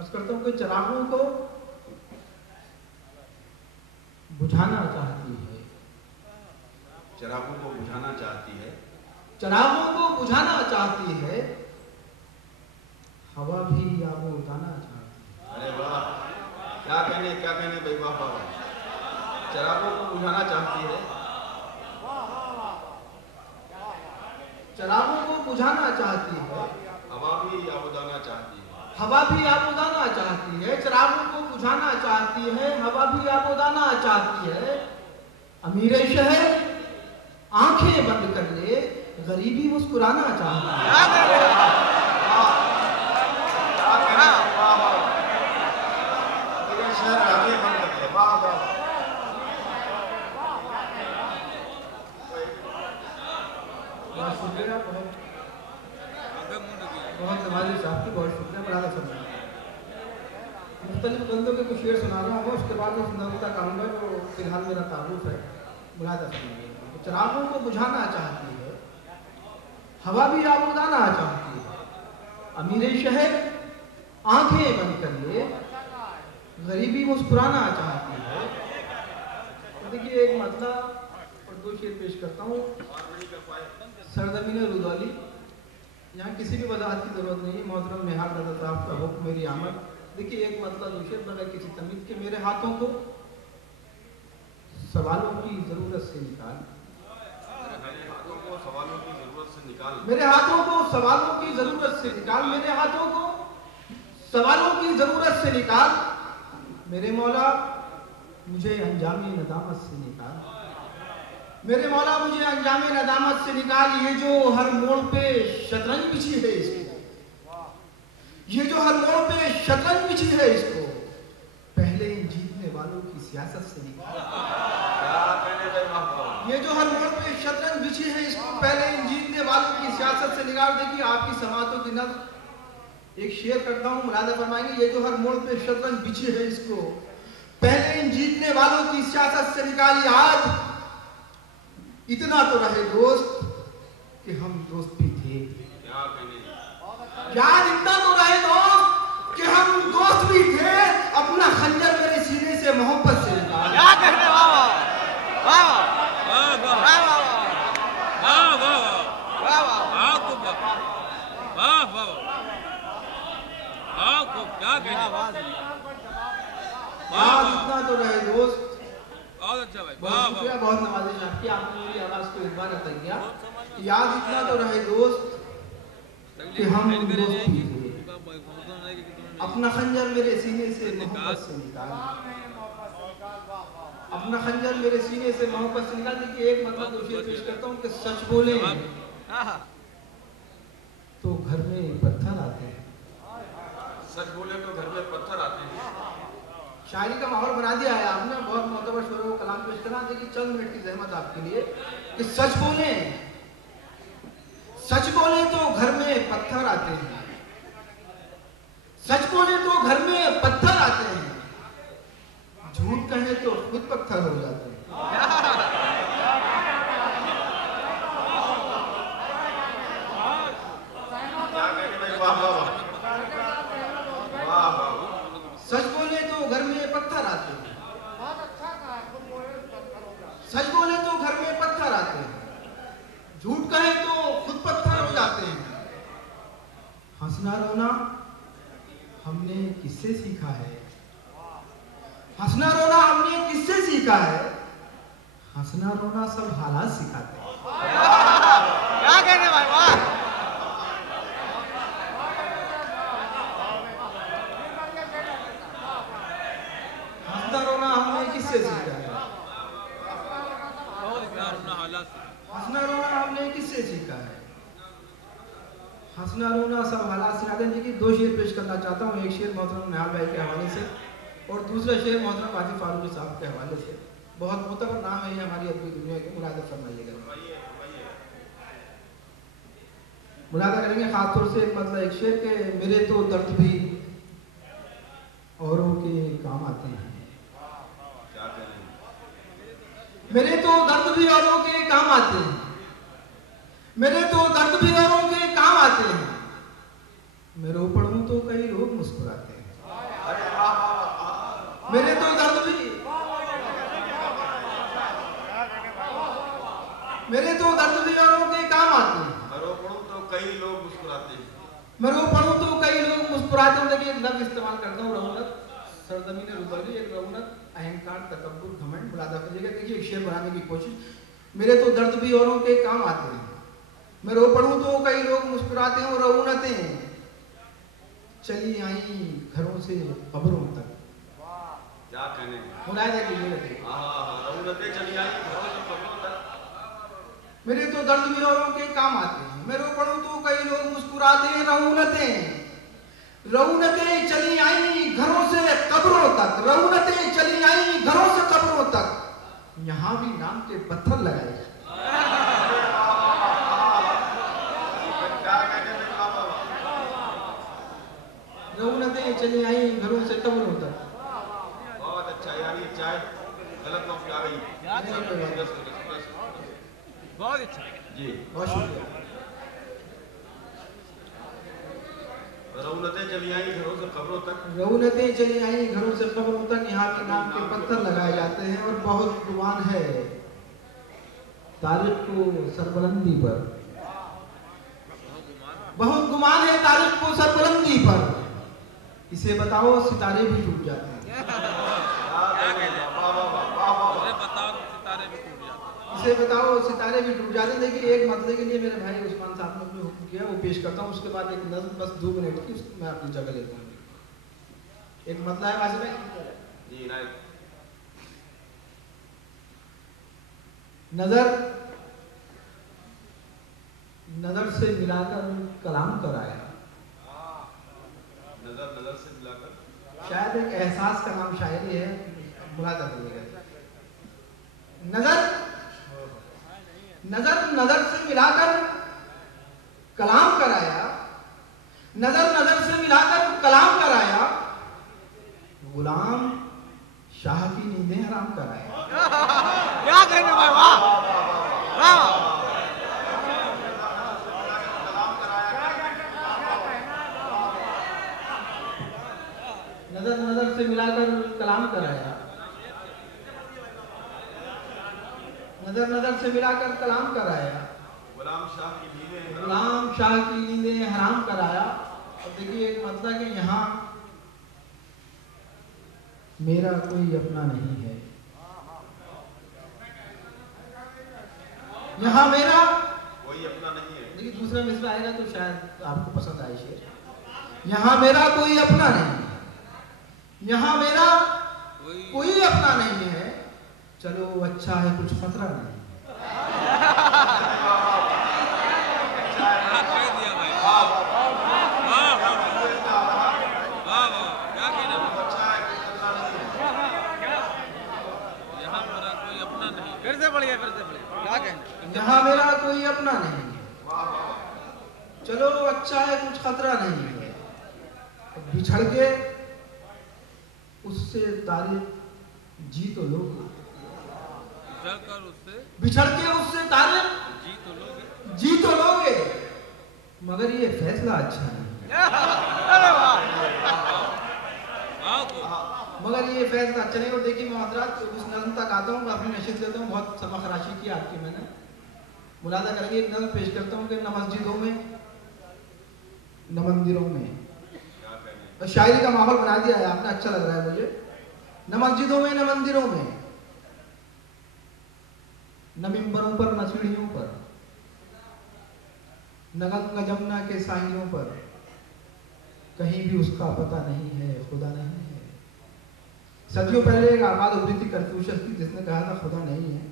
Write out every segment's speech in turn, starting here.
अर्ज करता हूँ कि चिरागों को बुझाना चाहती है, चिरागों को बुझाना चाहती है, चिरागों को बुझाना चाहती है, हवा भी आबो उड़ाना चाहती है। अरे वाह, क्या कहने भाई, वाह वाह। चिरागों को बुझाना चाहती है, चिरागों को बुझाना चाहती है, हवा भी आबोदाना चाहती है, हवा भी आबोदाना चाहती है। चिरागों को बुझाना चाहती है, हवा भी आबोदाना चाहती है। अमीर शहर आंखें बंद कर ले, गरीबी मुस्कुराना चाहती है। बहुत नवाजी साहब की बहुत शुक्रिया, बड़ा समय मुख्तलिफ बंदों के कुछ शेर सुना रहा हूँ, उसके बाद उस नवता कहूँगा जो फिलहाल मेरा तारुफ है। मुरादा तो चिरागों को बुझाना चाहती है, हवा भी आबोदाना चाहती है। अमीर शहर आंखें बंद कर ले, गरीबी मुस्कुराना चाहती है। तो देखिए एक मतलब और दो शेर पेश करता हूँ। सरजमीन रुदौली, यहाँ किसी भी वजाहत की जरूरत नहीं है। मोहतरम निहाल रज़ा साहब का हुक्म मेरी आमद। देखिए एक मतलब दूसरे बगैर किसी तमीज़ के मेरे हाथों को सवालों की जरूरत से निकाल, मेरे हाथों को सवालों की जरूरत से निकाल, मेरे हाथों को सवालों की जरूरत से निकाल, मेरे हाथों को सवालों की जरूरत से निकाल। मेरे मौला मुझे अंजामी नदामत से निकाल, मेरे मौला मुझे अंजामी नदामत से निकाल। ये जो हर मोड़ पे शतरंज बिछी है इसको, ये जो हर मोड़ पे शतरंज बिछी है इसको, पहले इन जीतने वालों की सियासत से निकाल। ये जो हर मोड़ पे शतरंज बिछी है इसको, पहले इन जीतने वालों की सियासत से निकाल। देखिए आपकी समातों की नज़र एक शेर करता हूँ, मुरादा फरमाएंगे। ये जो हर मोड़ पे शतरंज बिछी है इसको, पहले इन जीतने वालों की सियासत से निकाली। आज इतना तो रहे दोस्त कि हम दोस्त भी थे, याद इतना तो रहे दोस्त कि हम दोस्त भी थे। अपना खंजर मेरे सीने से मोहब्बत से निकाल। क्या कहने, वाह वाह वाह वाह वाह वाह वाह वाह वाह, आपको क्या कहने। याद इतना तो रहे दोस्त, बहुत अच्छा भाई, बहुत शुक्रिया, बहुत नवाजिश आपकी। आपने मेरी आवाज को एक बार अता किया। याद इतना तो रहे दोस्त कि हम दोस्त भी थे। अपना खंजर मेरे सीने से मोहब्बत से निकाल, अपना खंजर मेरे सीने से मोहब्बत से निकाल। देखिए एक मतलब दूसरी पेश करता हूँ कि सच बोले तो घर में पत्थर आते हैं, सच बोले तो घर में पत्थर आते हैं। शायरी का माहौल बना दिया है आपने, बहुत मोतबर शोर को कलाम पेश करना। देखिए चंद मिनट की जहमत आपके लिए कि सच बोले, सच बोले तो घर में पत्थर आते हैं, सच बोले तो घर में पत्थर आते हैं, झूठ कहे तो खुद पत्थर हो जाते हैं। सच बोले तो घर में पत्थर आते हैं, सच बोले तो घर में पत्थर आते हैं, झूठ कहे तो खुद पत्थर हो जाते हैं। हंसना रोना हमने किससे सीखा है, हंसना रोना हमने किससे सीखा है, हंसना रोना सब हालात सिखाते हैं। क्या कहने भाई, वाह। हंसना रोना हमने किससे सीखा है, हंसना रोना हमने किससे सीखा है, हंसना रोना सब हालात सिखाते हैं। कि दो शेर पेश करना चाहता हूँ। एक शेर मोहतरम निहाल भाई के हवाले से और दूसरा शेर मोहतरम वाजिब फारूकी साहब के हवाले से। बहुत मोतबर नाम है ये हमारी अदबी दुनिया के। मुरादा फरमाइएगा, मुरादा करेंगे खासतौर से मतलब एक शेर के मेरे तो दर्द भी औरों के काम आते हैं, मेरे तो दर्द भी औरों के काम आते हैं, मेरे तो दर्द भी औरों के काम आते हैं, मैं रो पड़ूं तो कई लोग मुस्कुराते हैं। मेरे तो दर्द भी औरों के काम आते हैं। मैं रो पड़ूं तो कई लोग मुस्कुराते हैं। मैं रो पढ़ूं तो कई लोग मुस्कुराते हैं। देखिए एक लफ्ज इस्तेमाल करता हूँ, रऊनत, सरजमीन रुबाली, एक रऊनत, अहंकार, तकब्बुर, घमंड, मुलादा करिएगा। देखिए एक शेर बनाने की कोशिश। मेरे तो दर्द भी औरों के काम आते हैं। मैं रो पढ़ूं तो कई लोग मुस्कुराते हैं। रऊनतें चली आई घरों से कब्रों तक। क्या कहने, मुलादा कीजिएगा। रऊनतें चली आई घरों से कब्रों तक। मेरे तो दर्द भी औरों के काम आते हैं। मैं रो पढ़ूं तो कई लोग मुस्कुराते हैं। रऊनतें चली आई घरों से कब्रों तक। रऊनतें चली आई घरों से कब्रों तक। यहाँ भी नाम के पत्थर लगाए। क्या कहने भाई बाबा। रऊनतें चली आई घरों से कब्रों तक। बहुत अच्छा यार, ये चाय गलत वक्त आ गई। बहुत अच्छा जी, बहुत शुक्रिया। रऊनतें चली आई घरों से कब्रों तक। रऊनतें चली आई घरों से कब्रों तक। यहाँ भी नाम के पत्थर लगाए जाते हैं। और बहुत गुमान है तारीख को सरबुलंदी पर। बहुत गुमान है तारीख को सरबुलंदी पर। इसे बताओ सितारे भी टूट जाते हैं। इसे बताओ सितारे भी टूट जाते हैं। देखिए एक मसले के लिए मेरे भाई उस्मान साहब ने अपने हुक्म किया, वो पेश करता हूँ। उसके बाद एक नज़्म बस 2 मिनट की, उसको मैं अपनी जगह लेता हूँ। एक मतलब है वाजिब है जी, राइट। नजर से मिलाकर कलाम कराया। नजर से मिलाकर, शायद एक एहसास का नाम शायरी है, मुलादा करिएगा। नजर से मिलाकर कलाम कराया। नजर से मिलाकर कलाम कराया। गुलाम शाह की नींदें हराम कराया। क्या कहने भाई, वाह वाह। नजर से मिलाकर कलाम कराया। नजर से मिलाकर कलाम कराया। गुलाम शाह की नींदें हराम कराया। और देखिए एक मतलब कि यहाँ मेरा कोई अपना नहीं है। यहाँ मेरा कोई अपना नहीं है। देखिए दूसरा मिसरा आएगा तो शायद आपको पसंद आए शेर। यहाँ मेरा कोई अपना नहीं है। यहाँ मेरा कोई अपना नहीं है। चलो अच्छा है कुछ खतरा नहीं। फिर से बढ़िया क्या कहने। यहाँ मेरा कोई अपना नहीं है। चलो अच्छा है कुछ खतरा नहीं है। बिछड़ के उससे तारीफ जी तो लोगे। बिछड़ के उससे तारीफ जी तो लोगे। मगर ये फैसला अच्छा नहीं। मगर ये फैसला अच्छा नहीं। और देखिए मैं हजरात उस नज़्म तक आता हूँ, अपनी नशीद लेता हूँ। बहुत सबक राशि की आपकी मैंने मुलादा करेंगे। एक नज़्म पेश करता हूँ कि न मस्जिदों में न मंदिरों में। शायरी का माहौल बना दिया है आपने, अच्छा लग रहा है मुझे। न मस्जिदों में न मंदिरों में, न मिंबरों पर न सीढ़ियों पर, न गंगा जमुना के साहिलों पर, कहीं भी उसका पता नहीं है, खुदा नहीं है। सदियों पहले एक आबाद उभरी थी कंफ्यूशियस की, जिसने कहा था खुदा नहीं है।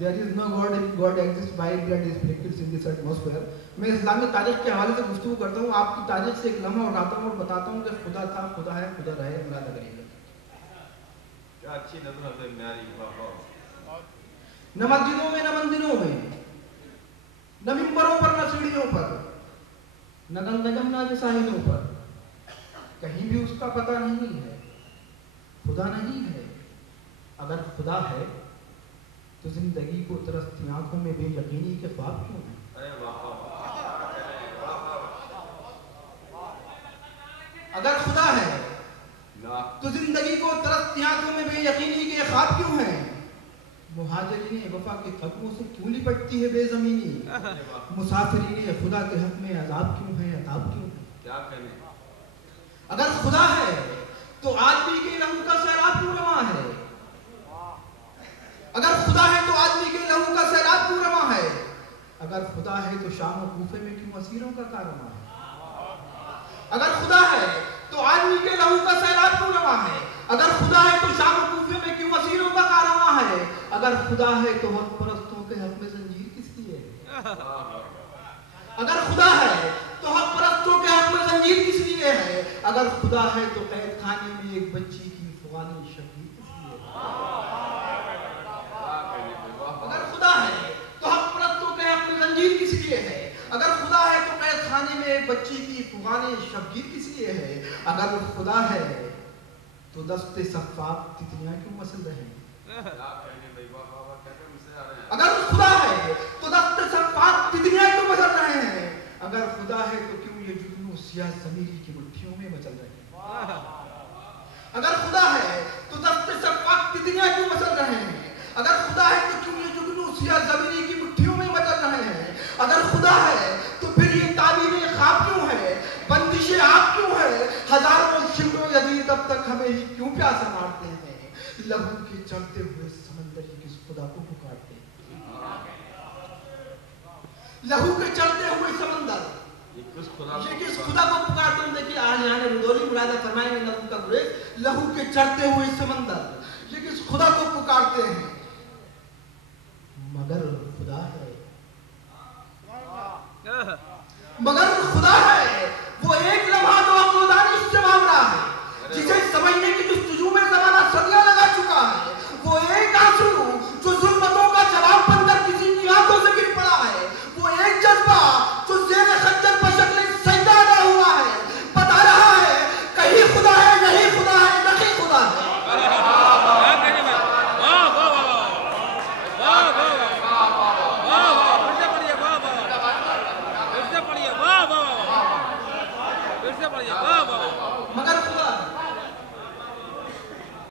There is no God if God exists, white blood is sprinkled in this atmosphere। मैं इस्लामी तारीख के हवाले से गुफ्तगू करता हूँ, आपकी तारीख से एक लम्हा उठाता हूँ और बताता हूँ कि खुदा था, खुदा है, खुदा रहे। मुलादा करिएगा। क्या अच्छी नज़र है न्यारी। न मस्जिदों में न मंदिरों में, न मिंबरों पर न सीढ़ियों पर, न गंगा जमुना के साहिलों पर, कहीं भी उसका पता नहीं है, खुदा नहीं है। अगर खुदा है तो जिंदगी को तरसती आंखों में बेयकीनी के ख्वाब क्यों है? अगर खुदा है तो जिंदगी को तरसती आंखों में बेयकीनी के ख्वाब क्यों है? मुहाजिरीने वफा के तकवों से क्यों लिपटती है बेजमीनी, मुसाफिरीने खुदा के हक में अजाब क्यों है, अताब क्यों है। क्या कहने। अगर खुदा है तो आदमी के लहू का सैलाब क्यों रवा है, अगर खुदा है तो आदमी के लहू का सैलाब क्यों रवा है, अगर खुदा है तो शाम और कूफे में क्यों असीरों का कारवां है, अगर खुदा है तो आदमी के लहू का सैलाब क्यों रवा है, अगर खुदा है तो शाम और कूफे में क्यों असीरों का कारवां है, अगर खुदा है तो हक परस्तों के हक में जंजीर किस लिए है, अगर खुदा है तो हक परस्तों के हक में जंजीर किस लिए है, अगर खुदा है तो कैद खाने में एक बच्ची की फुगानी शबीर किस लिए है, अगर खुदा है तो हक परस्तों के हक में जंजीर किस लिए है, अगर खुदा है तो कैद खाने में एक बच्ची की फुगानी शबीर किस लिए है, अगर खुदा है तो दस्ते सफ़ात तितलियां क्यों मसल रहे हैं, अगर खुदा है तो दस्ते सफ़ात तितलियां क्यों मचल रहे हैं, अगर खुदा है तो क्यों ये जुगनू सियाह ज़मीरी की मुट्ठियों में मचल रहे हैं, अगर खुदा है तो दस्ते सफ़ात तितलियां क्यों मचल रहे हैं, अगर खुदा है तो क्यों ये जुगनू सियाह ज़मीरी की मुट्ठियों में मचल रहे हैं, अगर खुदा है तो फिर ये ताबीर ख्वाब क्यों है, बंदिशे आप क्यों है, हजारों शिमरो यजीद अब तक हमें ही क्यों प्यासा मारते हैं, लहू के चढ़ते हुए समंदर ही किस खुदा को पुकारते हैं, लहू के चढ़ते हुए समंदर ये किस खुदा को पुकारते हैं। देखिए आज यहाँ रुदौली मुरादा फरमाएंगे लहू का गुरेज, लहू के चढ़ते हुए समंदर ये किस खुदा को पुकारते हैं, मगर खुदा है, मगर खुदा है